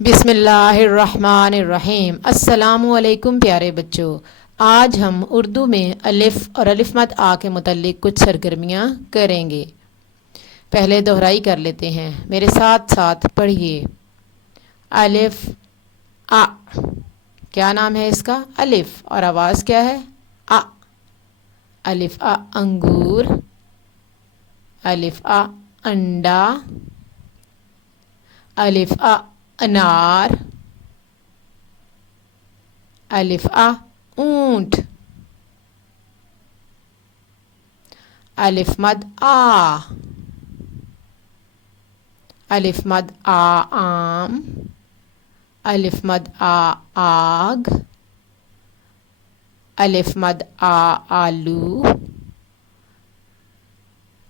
بسم اللہ الرحمن الرحیم۔ السلام علیکم پیارے بچوں، آج ہم اردو میں الف اور الف مد آ کے متعلق کچھ سرگرمیاں کریں گے۔ پہلے دہرائی کر لیتے ہیں، میرے ساتھ ساتھ پڑھیے۔ الف آ، کیا نام ہے اس کا؟ الف، اور آواز کیا ہے؟ آ۔ الف آ انگور، الف آ انڈا، الف آ انار، الف آ اونٹ، الف مد آ، الف مد آ آم، الف مد آ آگ، الف مد آ آلو،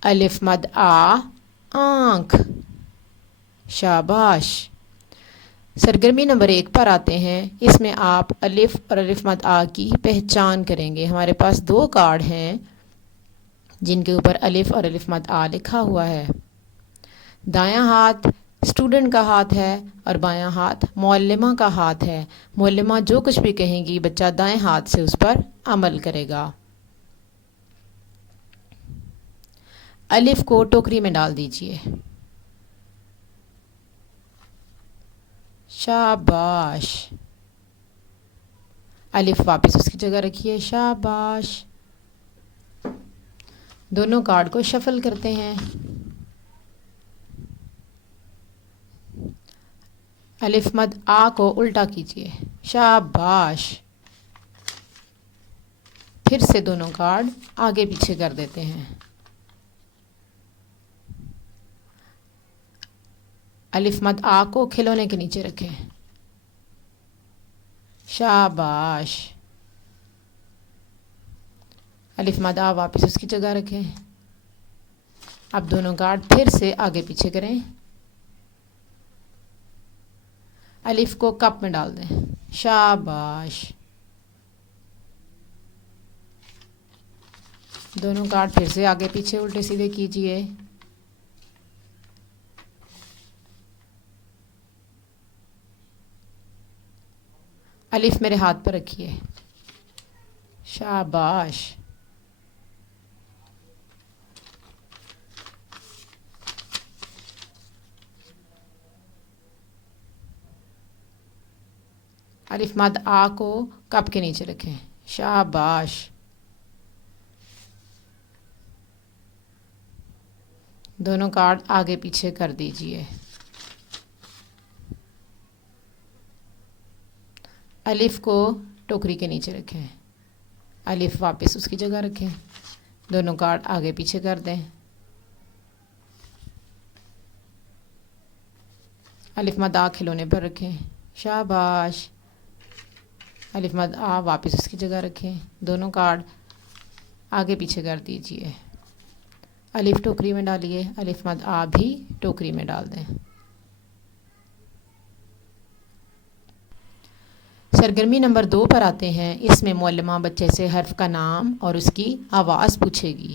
الف مد آ آنکھ۔ شاباش۔ سرگرمی نمبر 1 پر آتے ہیں۔ اس میں آپ الف اور الف مد آ کی پہچان کریں گے۔ ہمارے پاس 2 کارڈ ہیں جن کے اوپر الف اور الف مد آ لکھا ہوا ہے۔ دایاں ہاتھ اسٹوڈنٹ کا ہاتھ ہے اور بایاں ہاتھ معلمہ کا ہاتھ ہے۔ معلمہ جو کچھ بھی کہیں گی بچہ دائیں ہاتھ سے اس پر عمل کرے گا۔ الف کو ٹوکری میں ڈال دیجئے۔ شاباش۔ الف واپس اس کی جگہ رکھیے۔ شاباش۔ دونوں کارڈ کو شفل کرتے ہیں۔ الف مد آ کو الٹا کیجئے۔ شاباش۔ پھر سے دونوں کارڈ آگے پیچھے کر دیتے ہیں۔ الف مد آ کو کھلونے کے نیچے رکھیں۔ شاباش۔ الف مد آ واپس اس کی جگہ رکھیں۔ اب دونوں کارڈ پھر سے آگے پیچھے کریں۔ الف کو کپ میں ڈال دیں۔ شاباش۔ دونوں کارڈ پھر سے آگے پیچھے الٹے سیدھے کیجئے۔ الف میرے ہاتھ پر رکھیے۔ شاباش۔ الف مد آ کو کپ کے نیچے رکھیں۔ شاباش۔ دونوں کارڈ آگے پیچھے کر دیجئے۔ الف کو ٹوکری کے نیچے رکھیں۔ الف واپس اس کی جگہ رکھیں۔ دونوں کارڈ آگے پیچھے کر دیں۔ الف مد آ کھلونے پر رکھیں۔ شاباش۔ الف مد آ واپس اس کی جگہ رکھیں۔ دونوں کارڈ آگے پیچھے کر دیجئے۔ الف ٹوکری میں ڈالیے۔ الف مد آ بھی ٹوکری میں ڈال دیں۔ سرگرمی نمبر 2 پر آتے ہیں۔ اس میں معلمہ بچے سے حرف کا نام اور اس کی آواز پوچھے گی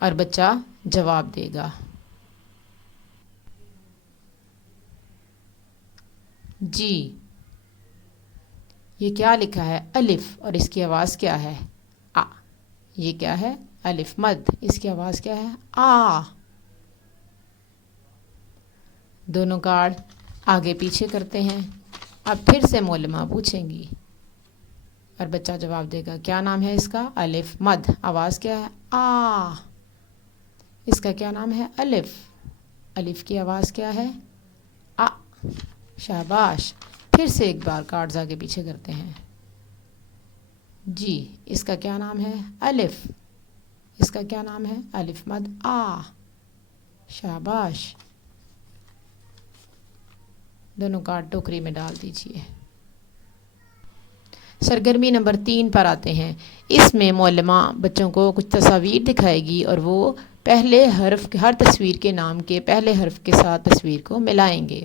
اور بچہ جواب دے گا۔ جی، یہ کیا لکھا ہے؟ الف، اور اس کی آواز کیا ہے؟ آ۔ یہ کیا ہے؟ الف مد، اس کی آواز کیا ہے؟ آ۔ دونوں کارڈ آگے پیچھے کرتے ہیں۔ اب پھر سے معلمہ پوچھیں گی اور بچہ جواب دے گا۔ کیا نام ہے اس کا؟ الف مد، آواز کیا ہے؟ آ۔ اس کا کیا نام ہے؟ الف۔ الف کی آواز کیا ہے؟ آ۔ شاباش۔ پھر سے ایک بار کارڈز آگے پیچھے کرتے ہیں۔ جی، اس کا کیا نام ہے؟ الف۔ اس کا کیا نام ہے؟ الف مد آ۔ شاباش۔ دونوں کارڈ ٹوکری میں ڈال دیجئے۔ سرگرمی نمبر 3 پر آتے ہیں۔ اس میں معلمہ بچوں کو کچھ تصاویر دکھائے گی اور وہ پہلے حرف، ہر تصویر کے نام کے پہلے حرف کے ساتھ تصویر کو ملائیں گے۔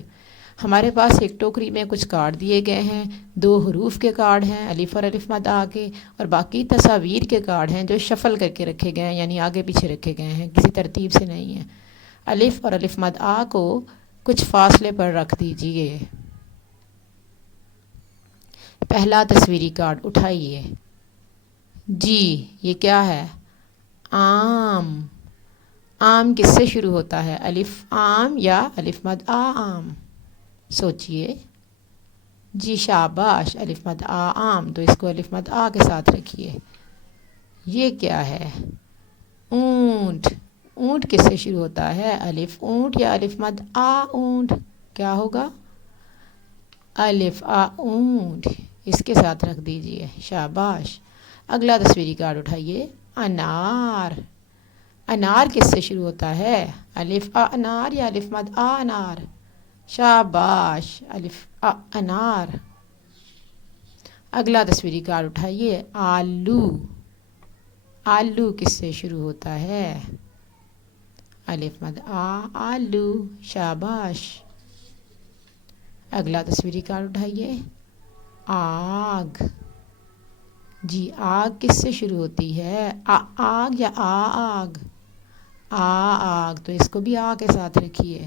ہمارے پاس ایک ٹوکری میں کچھ کارڈ دیے گئے ہیں۔ 2 حروف کے کارڈ ہیں، الف اور الف مد آ کے، اور باقی تصاویر کے کارڈ ہیں جو شفل کر کے رکھے گئے ہیں، یعنی آگے پیچھے رکھے گئے ہیں، کسی ترتیب سے نہیں ہیں۔ الف اور الف مد آ کو کچھ فاصلے پر رکھ دیجئے۔ پہلا تصویری کارڈ اٹھائیے. جی یہ کیا ہے؟ آم. آم کس سے شروع ہوتا ہے؟ الف آم یا الف مد آ آم؟ سوچئے. جی شاباش، الف مد آ آم، تو اس کو الف مد آ کے ساتھ رکھیے. یہ کیا ہے؟ اونٹ. اونٹ کس سے شروع ہوتا ہے؟ الف اونٹ یا الف مد آ اونٹ؟ کیا ہوگا؟ الف آ اونٹ، اس کے ساتھ رکھ دیجئے. شاباش. اگلا تصویری کارڈ اٹھائیے. انار. انار کس سے شروع ہوتا ہے؟ الف آ انار یا الف مد آ انار؟ شاباش، الف آ انار. اگلا تصویری کارڈ اٹھائیے. آلو. آلو کس سے شروع ہوتا ہے؟ الف مد آ آلو. شاباش. اگلا تصویری کارڈ اٹھائیے. آگ. جی آگ کس سے شروع ہوتی ہے؟ آگ یا آگ؟ آگ، تو اس کو بھی آ کے ساتھ رکھیے.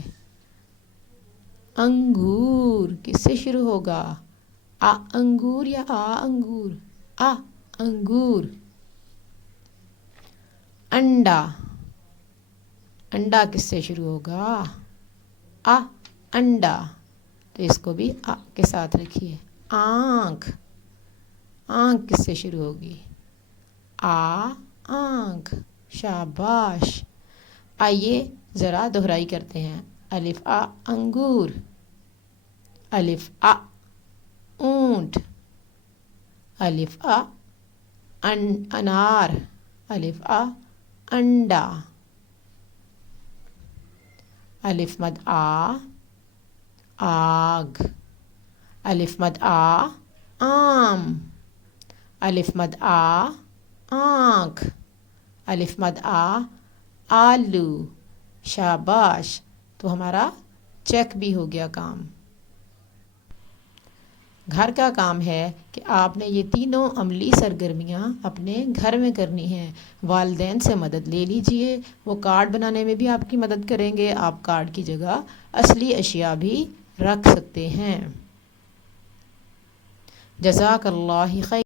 انگور کس سے شروع ہوگا؟ انگور یا انگور؟ انگور. انڈا. انڈا کس سے شروع ہوگا؟ انڈا، تو اس کو بھی آ کے ساتھ رکھیے. آنکھ. آنکھ کس سے شروع ہوگی؟ آنکھ. شاباش. آئیے ذرا دہرائی کرتے ہیں. الف آ انگور، الف آ اونٹ، الف آ انار، الف آ انڈا، الف مد آگ، الف مد آم، الف مد آنکھ، الف مد آلو. شاباش. تو ہمارا چیک بھی ہو گیا کام. گھر کا کام ہے کہ آپ نے یہ تینوں عملی سرگرمیاں اپنے گھر میں کرنی ہیں. والدین سے مدد لے لیجئے، وہ کارڈ بنانے میں بھی آپ کی مدد کریں گے. آپ کارڈ کی جگہ اصلی اشیاء بھی رکھ سکتے ہیں. جزاک اللہ خیر.